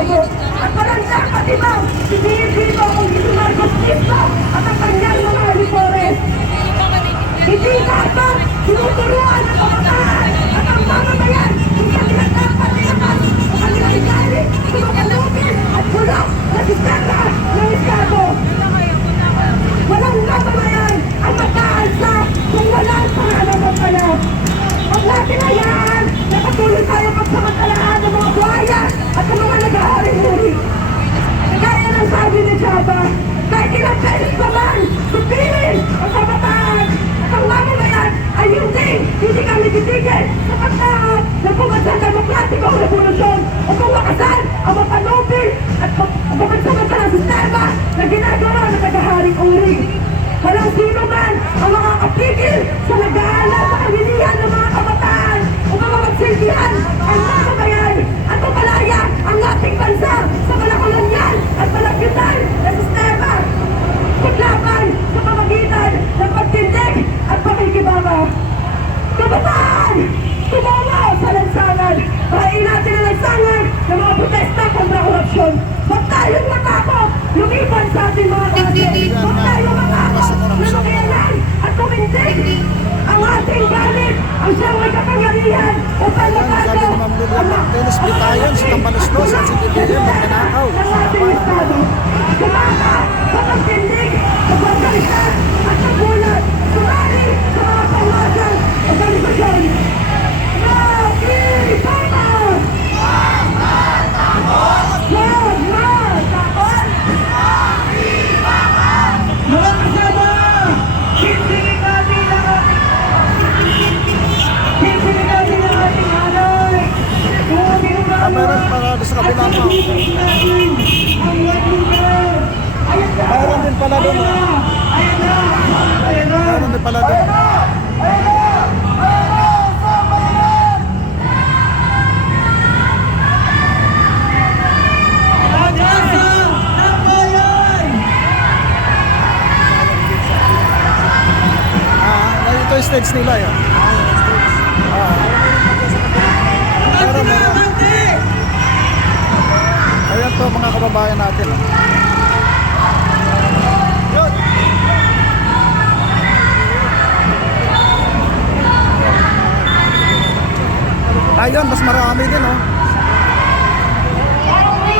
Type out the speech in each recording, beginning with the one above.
bobo. At malanda ka, di ba? Sinihipo kung dito Marcos Cristo at ang kanyang mga alipores. Hindi dapat sinuturuan ng kabataan at ang mamamayan kung saan dapat nilakas ang kanilang galit, sinukalupin at bulok na sistema ng Estado. Walang mamamayan ang mag-aalsa kung walang pananampalataya. Huwag natin hayaan na patuloy tayo pagsamantalaan ng mga buhaya at ng mga nag-aaring muri. Kaya ng sabi ni Chaba, kahit ilang beses pa man, supilin ang kabataan at ang mamamayan ay hindi kami titigil sa pagtahat ng pumansang demokratikong revolusyon o pumakasan ang mapanupil at pagsamantalang sistema na ginagawa ng nag-aaring uri. Walang sino man ang makakapigil sa nag-aalala sa kamilihan ng mga kabataan o mga magsilbihan ang mamamayan at mapalaya ang ating bansa sa malakolonyal at malapitan na sistema paglaban sa pamagitan ng pagtindig at pakikibaba. Kabataan! Tumawa sa lansangan! Kain natin ang lansangan ng mga protesta kontra korupsyon. Huwag tayong matakot lumipan sa ating mga kasi. Huwag tayong matakot na makialam at tumindig ang ating galit ang siyang may kapangyarihan upang mabago Dennis Bitayan sa Tampalaslos at si Gideon Magkanakaw ng ating Estado. Sumama sa pagtindig, sa pagkalitan at sa bulat. Sumali sa mga pangmasang organisasyon. Nakikipama! Huwag matakot! Huwag matakot! Nakikipama! Mga kasama! Kinsinin natin ang ating hanay! Meron para sa kabila mo. Mayroon din pala doon. Mayroon din pala doon. Ito yung stage nila yan. Meron. Ayan po mga kababayan natin. Yun. Ayan, mas marami din oh.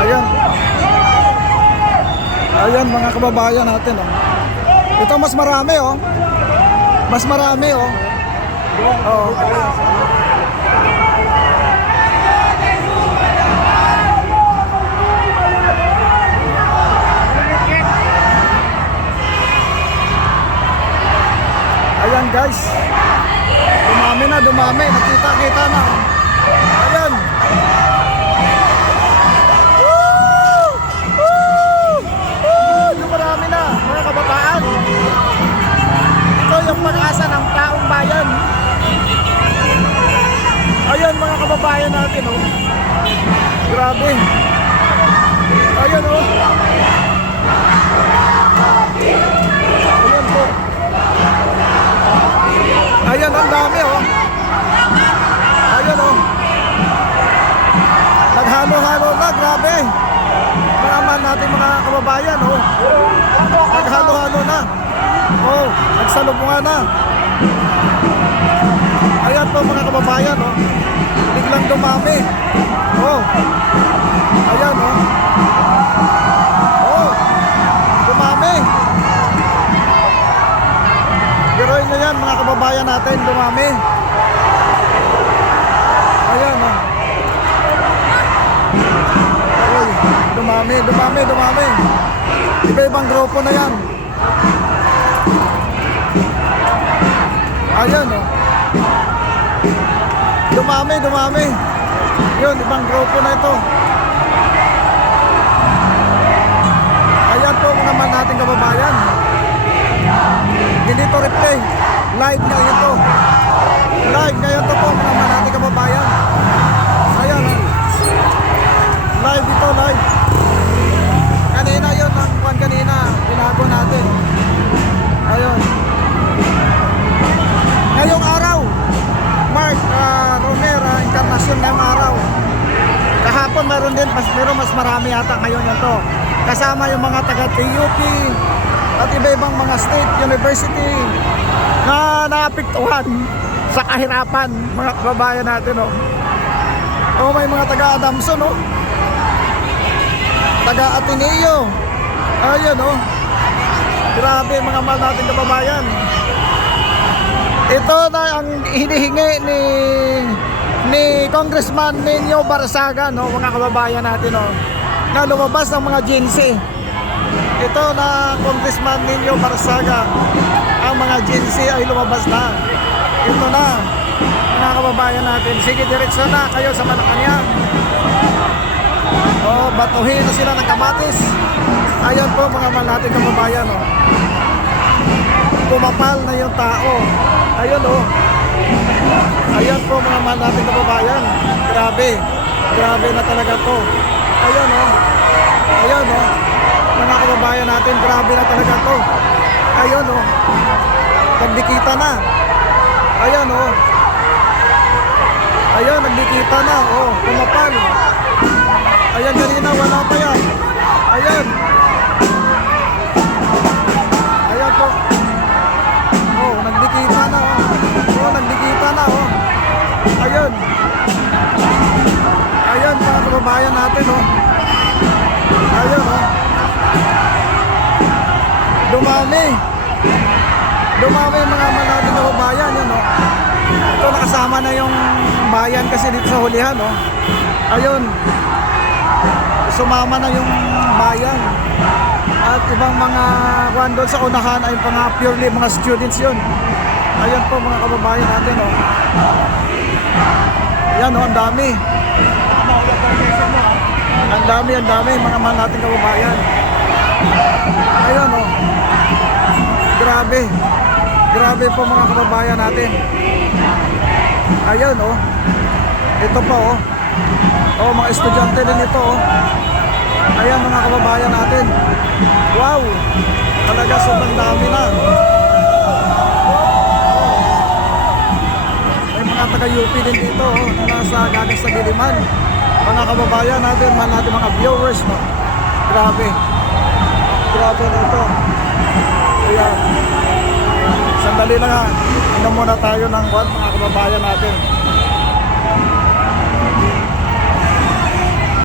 Ayan. Ayan mga kababayan natin oh. Ito mas marami oh. Mas marami oh. Oh. Ayan guys. Dumami. Nakita-kita na. Ayan. Woo! Woo! Woo! Dumarami na mga kabataan. Ito yung pag-asa ng taong bayan. Ayan mga kababayan natin oh. Grabe. Ayan oh. Ayan po. Ayan ang dami oh. Ayan oh. Naghalo-halo na, grabe. Naman natin mga kababayan oh. Naghalo-halo na. Oh, nagsalubungan na. Ayan po mga kababayan oh. Biglang dumami. Oh. Ayan oh. Oh. Dumami. Biruin nyo yan mga kababayan natin, dumami. Ayan oh. Uy, dumami. Iba-ibang grupo na yan. Ayan oh. Dumami. Yun, ibang grupo na ito. Ayan po naman natin kababayan. Hindi to replay. Live ngayon to. Live ngayon to po naman natin kababayan. Ayan oh. Live ito, live. Kanina yun, ang kanina, binago natin. Ayun. Ngayong araw, Mark Romero Encarnacion ngayong araw. Kahapon meron din, pero mas marami yata ngayon yan to. Kasama yung mga taga TUP at iba-ibang mga state university na naapektuhan sa kahirapan, mga kababayan natin, oh. Oh, may mga taga Adamson, oh. Taga Ateneo. Ayan, oh. Grabe, mga mahal natin kababayan. Ito na ang hinihingi ni Congressman Nino Barsaga, no, mga kababayan natin, no, na lumabas ng mga Gen Z. Ito na Congressman Nino Barsaga, ang mga Gen Z ay lumabas na. Ito na, mga kababayan natin. Sige, direksyon na kayo sa Malacanang. Oh, batuhin na sila ng kamatis. Ayan po, mga mahal natin kababayan, no. Pumapal na yung tao. Ayun, oh. Ayan po, mga mahal natin kababayan. Grabe. Grabe na talaga to. Ayan, oh. Ayan, oh. Mga kababayan natin, grabe na talaga to. Ayan, oh. Nagdikita na. Ayan, oh. Ayan, nagdikita na. Oh, pumapal. Ayan, kanina wala pa yan. Ayan. Ayan po. Oh, nagdikita na, oh. Oh, nagdikita na, oh. Ayun. Ayun, mga kababayan natin, oh. Ayun, oh. Dumami. Dumami mga natin kababayan, yun, oh. Ito, nakasama na yung bayan kasi dito sa hulihan, oh. Ayun. Sumama na yung bayan. At ibang mga kwan doon sa unahan ay mga purely mga students yun. Ayan po, mga kababayan natin, oh. Ayan, oh, ang dami. Ang dami, mga mahal nating kababayan. Ayan, oh. Grabe. Grabe po, mga kababayan natin. Ayan, oh. Ito pa, oh. Oh, mga estudyante din ito, oh. Ayan, mga kababayan natin. Wow! Talaga sobrang dami na. May mga taga-UP din dito, oh, na nasa gagas sa Diliman. Mga kababayan natin, mga viewers, no? Grabe. Grabe na ito. Ayan. Sandali lang, ha. Inom muna tayo ng mga kababayan natin.